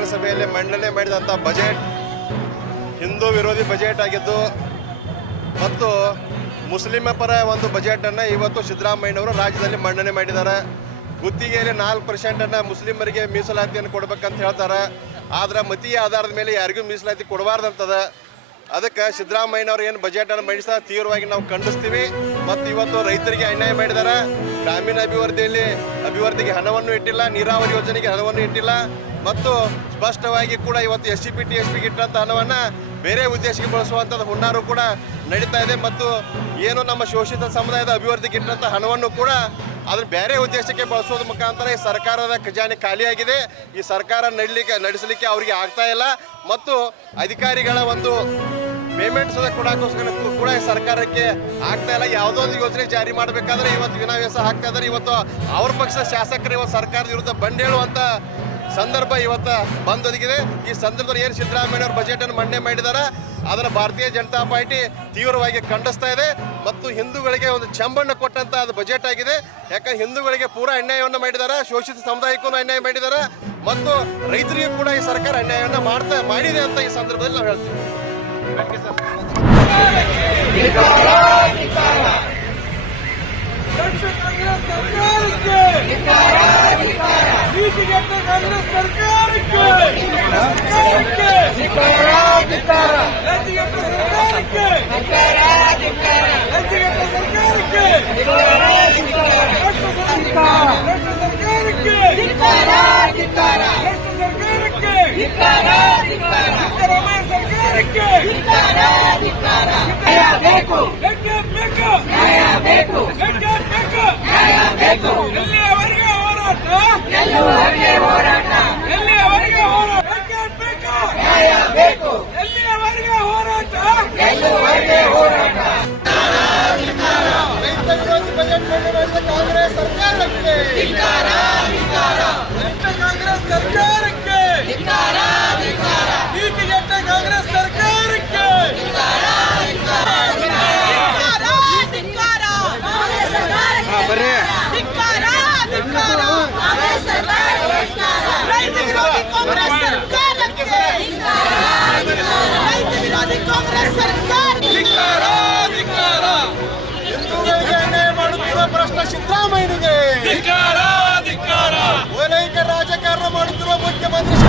ವಿಧಾನಸಭೆಯಲ್ಲಿ ಮಂಡನೆ ಮಾಡಿದಂಥ ಬಜೆಟ್ ಹಿಂದೂ ವಿರೋಧಿ ಬಜೆಟ್ ಆಗಿದ್ದು ಮತ್ತು ಮುಸ್ಲಿಮ ಪರ ಒಂದು ಬಜೆಟನ್ನು ಇವತ್ತು ಸಿದ್ದರಾಮಯ್ಯನವರು ರಾಜ್ಯದಲ್ಲಿ ಮಂಡನೆ ಮಾಡಿದ್ದಾರೆ. ಗುತ್ತಿಗೆಯಲ್ಲಿ 4% ಮುಸ್ಲಿಮರಿಗೆ ಮೀಸಲಾತಿಯನ್ನು ಕೊಡಬೇಕಂತ ಹೇಳ್ತಾರೆ. ಆದರೆ ಮತೀಯ ಆಧಾರದ ಮೇಲೆ ಯಾರಿಗೂ ಮೀಸಲಾತಿ ಕೊಡಬಾರ್ದಂತದ. ಅದಕ್ಕೆ ಸಿದ್ದರಾಮಯ್ಯನವರು ಏನು ಬಜೆಟನ್ನು ಮಂಡಿಸ್ತಾರೆ ತೀವ್ರವಾಗಿ ನಾವು ಖಂಡಿಸ್ತೀವಿ. ಮತ್ತು ಇವತ್ತು ರೈತರಿಗೆ ಅನ್ಯಾಯ ಮಾಡಿದ್ದಾರೆ. ಗ್ರಾಮೀಣ ಅಭಿವೃದ್ಧಿಗೆ ಹಣವನ್ನು ಇಟ್ಟಿಲ್ಲ, ನೀರಾವರಿ ಯೋಜನೆಗೆ ಹಣವನ್ನು ಇಟ್ಟಿಲ್ಲ ಮತ್ತು ಸ್ಪಷ್ಟವಾಗಿ ಕೂಡ ಇವತ್ತು SCP TSPಗೆ ಇಟ್ಟಂಥ ಹಣವನ್ನು ಬೇರೆ ಉದ್ದೇಶಕ್ಕೆ ಬಳಸುವಂಥದ್ದು ಹುನ್ನಾರು ಕೂಡ ನಡೀತಾ ಇದೆ. ಮತ್ತು ಏನು ನಮ್ಮ ಶೋಷಿತ ಸಮುದಾಯದ ಅಭಿವೃದ್ಧಿಗೆ ಇಟ್ಟಂಥ ಹಣವನ್ನು ಕೂಡ ಅದನ್ನು ಬೇರೆ ಉದ್ದೇಶಕ್ಕೆ ಬಳಸೋದ್ರ ಮುಖಾಂತರ ಈ ಸರ್ಕಾರದ ಖಜಾನೆ ಖಾಲಿಯಾಗಿದೆ. ಈ ಸರ್ಕಾರ ನಡೆಸಲಿಕ್ಕೆ ಅವರಿಗೆ ಆಗ್ತಾ ಇಲ್ಲ. ಮತ್ತು ಅಧಿಕಾರಿಗಳ ಒಂದು ಪೇಮೆಂಟ್ಸ್ ಕೊಡೋಕ್ಕೋಸ್ಕರ ಕೂಡ ಈ ಸರ್ಕಾರಕ್ಕೆ ಆಗ್ತಾ ಇಲ್ಲ. ಯಾವುದೋ ಒಂದು ಯೋಜನೆ ಜಾರಿ ಮಾಡಬೇಕಾದ್ರೆ ಇವತ್ತು ವಿನಾವೇಶ ಹಾಕ್ತಾ ಇದ್ದಾರೆ. ಇವತ್ತು ಅವ್ರ ಪಕ್ಷದ ಶಾಸಕರು ಇವತ್ತು ಸರ್ಕಾರದ ವಿರುದ್ಧ ಬಂಡೇಳುವಂಥ ಸಂದರ್ಭ ಇವತ್ತು ಬಂದೊದಗಿದೆ. ಈ ಸಂದರ್ಭದಲ್ಲಿ ಏನು ಸಿದ್ದರಾಮಯ್ಯವ್ರ ಬಜೆಟನ್ನು ಮಂಡನೆ ಮಾಡಿದ್ದಾರೆ ಅದನ್ನು ಭಾರತೀಯ ಜನತಾ ಪಾರ್ಟಿ ತೀವ್ರವಾಗಿ ಖಂಡಿಸ್ತಾ ಇದೆ. ಮತ್ತು ಹಿಂದೂಗಳಿಗೆ ಒಂದು ಚೆಂಬನ್ನು ಕೊಟ್ಟಂಥ ಅದು ಬಜೆಟ್ ಆಗಿದೆ. ಯಾಕಂದ್ರೆ ಹಿಂದೂಗಳಿಗೆ ಪೂರಾ ಅನ್ಯಾಯವನ್ನು ಮಾಡಿದ್ದಾರೆ, ಶೋಷಿತ ಸಮುದಾಯಕ್ಕೂ ಅನ್ಯಾಯ ಮಾಡಿದ್ದಾರೆ ಮತ್ತು ರೈತರಿಗೂ ಕೂಡ ಈ ಸರ್ಕಾರ ಅನ್ಯಾಯವನ್ನು ಮಾಡಿದೆ ಅಂತ ಈ ಸಂದರ್ಭದಲ್ಲಿ ನಾವು ಹೇಳ್ತೀವಿ. ಸಿದ್ದರಾಮಯ್ಯನಿಗೆ ಓಲೈಕ ರಾಜಕಾರಣ ಮಾಡುತ್ತಿರುವ ಮುಖ್ಯಮಂತ್ರಿ